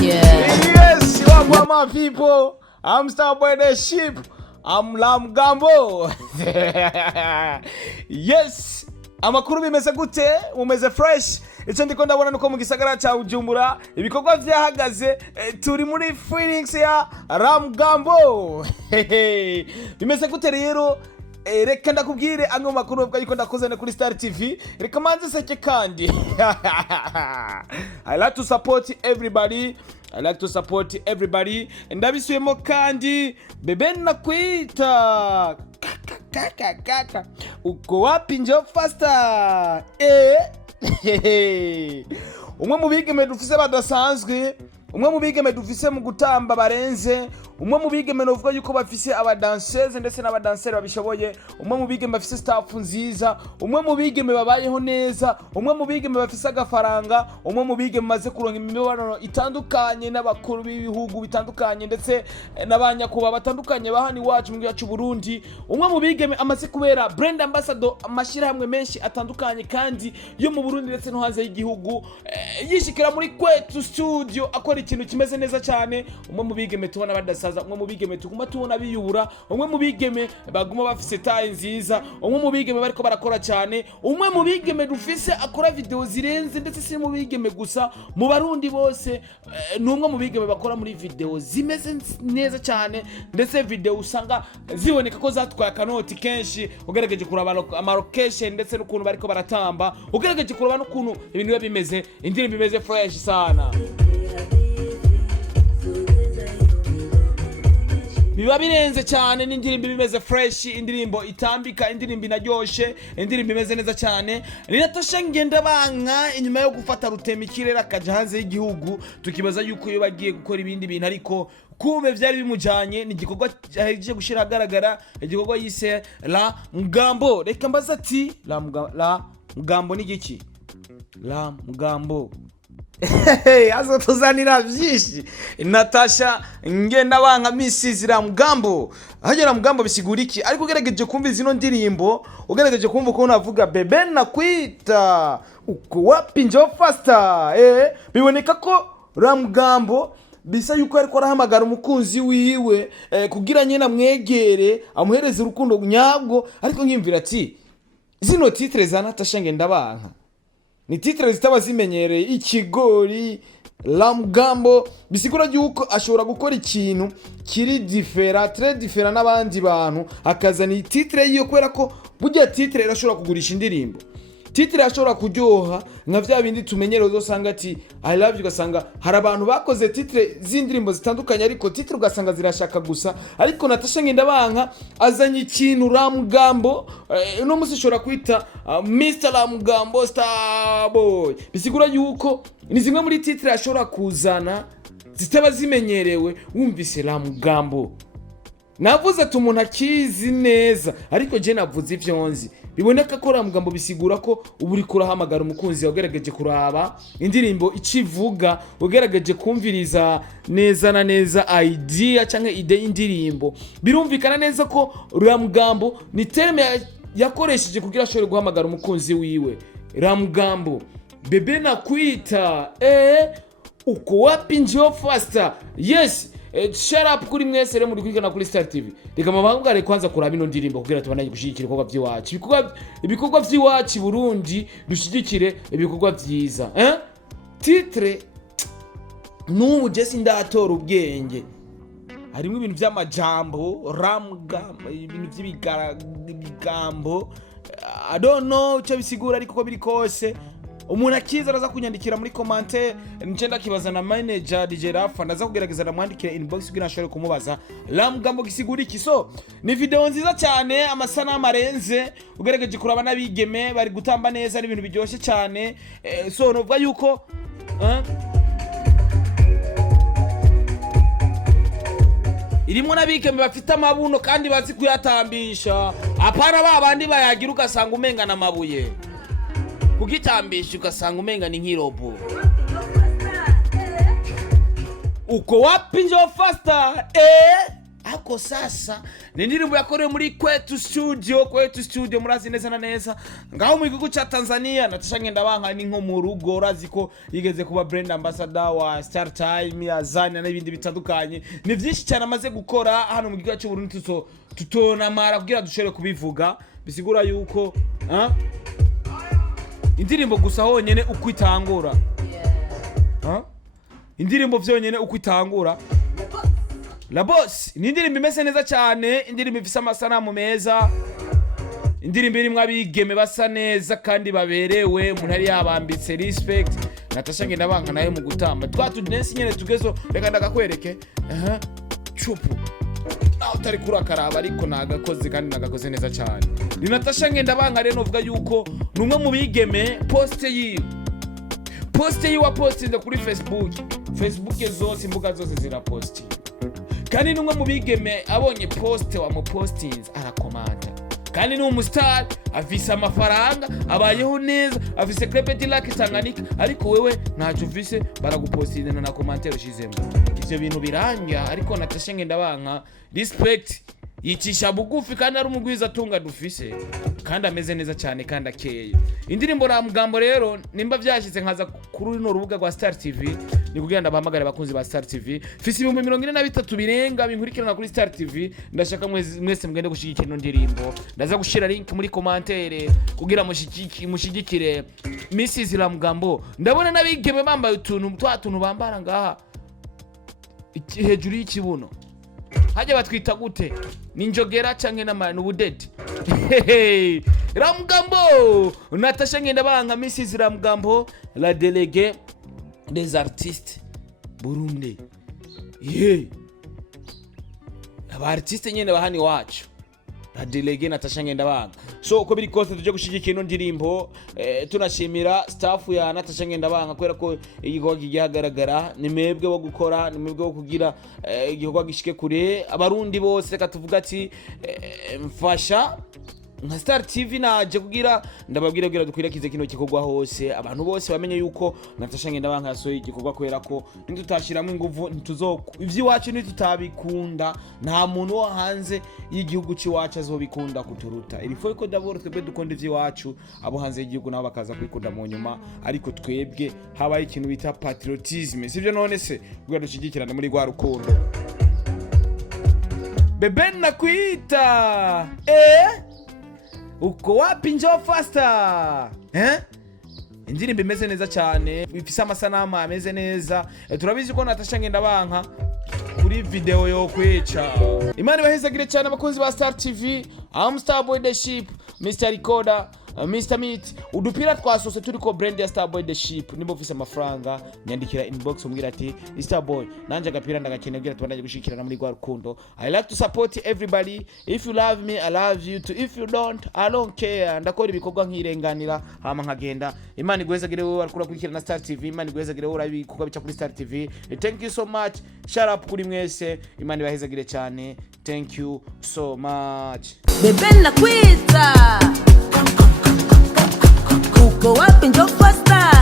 Yes, what my people? I'm Star Boy the Sheep. I'm Lamgambo. Yes, amakuru bimeze gute? Mumeze fresh. Icyo ndiko ndabona nuko mu gisagara cya Bujumbura ibikorwa byahagaze, turi muri feelings ya Lamgambo. Bimeze gute rero? Reka ndakubwire amwe makuru bwa yuko ndakozane kuri Star TV. Reka manze seke kandi. I like to support everybody. Ndabisuyemo kandi bebe nakwita kaka uko wapi njo faster umwe mu bigeme dufise badasanzwe, umwe mu bigeme dufise mu gutamba barenze, umwe mu bigeme novuga yuko bafise abadanseze ndetse n'abadanseri babishoboye, umwe mu bigeme bafise staff nziza, umwe mu bigeme babayeho neza, umwe mu bigeme bafise agafaranga, umwe mu bigeme maze kuronka imibonano itandukanye n'abakuru b'ibihugu bitandukanye ndetse n'abanyakuba batandukanye bahani wacu mu gihugu cyacu Burundi, umwe mu bigeme amaze kubera brand ambassador amashirahamwe menshi atandukanye kandi yo mu Burundi ndetse no hanze y'igihugu, yishikira muri Kwetu studio akora ikintu kimeze neza cyane. Umwe mu bigeme tubona badasaza, umwe mu bigeme tuguma tubona biyubura, umwe mu bigeme baguma bafise taye nziza, umwe mu bigeme bariko barakora cyane, umwe mu bigeme dufise akora video zirenze ndetse si mu bigeme gusa mu Barundi bose, numwe mu bigeme bakora muri video zimeze neza cyane ndetse video usanga ziboneka ko zatwaye akanoti kenshi, ugerageje kuraba amarocation ndetse n'ukuntu bariko baratamba, ugerageje kuraba n'ukuntu ibintu bimeze, indirimbo bimeze fresh sana. Biba birenze cyane, n'indirimbo bimeze fresh, indirimbo itambika, indirimbo inaryoshe, indirimbo imeze neza cyane. NATACHA ngenda banka inyuma yo gufata rutema ikirere akaja hanze y'igihugu, tukibaza yuko yo bagiye gukora ibindi bintu, ariko kube byari bimujanye. Ni igikorwa cyaje gushira agaragara, igikorwa yise Lamgambo. Reka mbaza ati Lamgambo ni giki? Lamgambo azo tuzanira byinshi. NATACHA ngenda banka Mrs Lamgambo. Haje Lamgambo bisigura iki? Ariko ugerageje kumva zino ndirimbo, ugerageje kumva uko navuga bebe nakwita uko wapi njo faster, biboneka ko Lamgambo bisa yuko ariko arahamagara umukunzi wiwe kugira nyene amwegere amuhereze urukundo nyabwo. Ariko nkimvira ati zino titre za NATACHA ngenda banka ni titre zitaba zimenyereye ikigori. Lamgambo bisigura yuko ashobora gukora ikintu kiri très différent n'abandi bantu, akazana titre yiyo kubera ko burya titre irashobora kugurisha indirimbo, titre ashobora kuryoha nka vya bindi tumenyereye uzosanga ati I love you, ugasanga hari abantu bakoze titre z'indirimbo zitandukanye ariko titre ugasanga zirashaka gusa. Ariko NATACHA ngenda banka azanye ikintu Lamgambo, no musi shora kwita Mr Lamgambo Star Boy. Bisigura yuko ni zimwe muri titre ashobora kuzana zitaba zimenyerewe. Wumvise Lamgambo, navuze ati umuntu akizi neza, ariko je navuze ivyo nzi. Biboneka ko Lamgambo bisigura ko uburi kurahamagara umukunzi wagerageje kuraba indirimbo icivuga, ugerageje kumviriza neza na neza idea canke ide y'indirimbo. Birumvikana neza ko Lamgambo ni terme yakoresheje kugira ashobore guhamagara umukunzi wiwe. Lamgambo bebe nakwita uko wapi njo faster. Yes, shut up kuri mwese rero muri kwigana kuri Star TV. Reka mabangare kwanza kuraba ino ndirimbo kugira tubanaye gushigikira ibikorwa by'iwacu, ibikorwa by'iwacu Burundi, dushigikire ibikorwa byiza. Titre n'ubu Jesse ndatora ubwenge, harimo ibintu by'amajambo, Lamgambo, ibintu by'ibigambo, I don't know icyo bisigura, ariko ko biri kose umuntu akiza araza kunyandikira muri commentaire, ncenda kibaza na manager DJ Rafa, ndaza kugerageza namwandikira inbox kugira ashobore kumubaza Lamgambo gisigura iki. So ni video nziza cyane, amasana marenze, ugerageje kuraba nabigeme bari gutamba neza, ari ibintu biryoshye cyane. So novuga yuko irimo nabigeme bafite amabuno kandi bazi kuyatambisha, apana babandi bayagira ugasanga umenga na mabuye, kugitambisha ugasanga umenga ni nk'irobo. Uko wapi njo faster ako sasa ni indirimbo yakorewe muri Kwetu Studio murazi neza na neza ngaho mu gihugu ca Tanzania. Natasha Ngendabanka ni nko mu rugo, urazi ko yigeze kuba brand ambassador wa Star Time ya Zana n'ibindi bitandukanye. Ni byinshi cyane amaze gukora hano mu gihugu cy'u Burundi, tutona mara kugira dushobore kubivuga. Bisigura yuko indirimbo gusa honyene uko itangura, indirimbo vyonyene uko itangura La Boss ni indirimbo imeze neza cyane, indirimbo ifise amasanamu meza, indirimbo irimwo abigeme basa neza kandi baberewe, umuntu ari yabambitse respect. Natasha Ngendabanka naye mu gutamba dance nyene tugezo, reka ndakakwereke chupu naho utari kurakaraba ariko nagakoze kandi nagakoze neza cyane. Ni Natasha Ngendabanka rero novuga yuko numwe mu bigeme poste yiwa postinze kuri Facebook zose, imbuga zose ziraposti, kandi numwe mu bigeme abonye poste wa mu postings arakomanda, kandi ni umustar afise amafaranga, abayeho neza, afise crepeti like Tanganyika, ariko wewe ntacyo ufise baragupostinga na commentaire ushizemo. Ivyo bintu biranga, ariko Natasha Ngendabanka respect, yicisha bugufi kandi ari umugwiza tunga dufise kandi ameze neza cyane kandi akeye. Indirimbo Ramgambo rero nimba vyashize nkaza kuri no rubuga rwa Star TV, ni kugira ndabahamagara abakunzi ba Star TV, fisi 43 birenga binkurikirana kuri Star TV. Ndashaka mwese mugende gushigikira no ndirimbo, ndaza gushira link muri commentaire kugira mushigikire Mrs Ramgambo. Ndabona nabigeme bambaye utuntu bambara ngaha hejuru y'ikibuno, hajya batwita gute, ni njogera canke n'amana ubudedi. Ramgambo, Natasha Ngendabanka, Mrs Ramgambo, la déléguée des artistes Burundi. Aba artiste nyene bahani wacu, la déléguée Natasha Ngendabanka. So uko biri kose tuje gushigikira ino ndirimbo, tunashimira staff ya Natasha Ngendabanka kubera ko igikorwa kigihagaragara, ni mwebwe wo gukora, ni mwebwe wo kugira igikorwa gishike kure. Abarundi bose katuvuga ati mfasha nka Star TV naje kugira ndababwira kugira dukwirakize kino gikorwa hose, abantu bose bamenye yuko Natasha Ngendabanka yasohoye igikorwa kubera ko nitutashiramo inguvu ivyiwacu nitutabikunda, nta muntu wo hanze y'igihugu ciwacu azobikunda kuturuta. Ilifo ko d'abord twebwe dukunda ivyiwacu, abo hanze y'igihugu nabo bakaza kwikunda mu nyuma, ariko twebwe habaye ikintu bita patriotisme, sivyo? None se kugira dushigikirana muri gwa rukundo. Bebe nakuita uko wapi njoo faster indirimbo imeze neza cyane, ifise amasanamu ameze neza. Turabizi ko Natasha Ngendabanka kuri video yo kwica. Imana bahezagire cyane abakozi ba Star TV, Starboy the Ship, Mr Recorder, Mr Meat, udupira twasose turiko brand ya Starboy the Ship. Nimba ufise amafaranga nyandikira inbox umbwira ati Starboy nanje agapira ndagakeneye kugira tubandanye gushikirana muri gwa rukundo. I like to support everybody. If you love me, I love you too. If you don't, I don't care. Ndakora ibikorwa nkirenganira hama nkagenda. Imana igwezagire wowe arikura kurikirana Star TV, Imana igwezagire wowe urabikuka bica kuri Star TV. Thank you so much. Shout up kuri mwese. Imana ibahezagire cyane. Thank you so much. Bebe nakuita uko wapi njoo faster.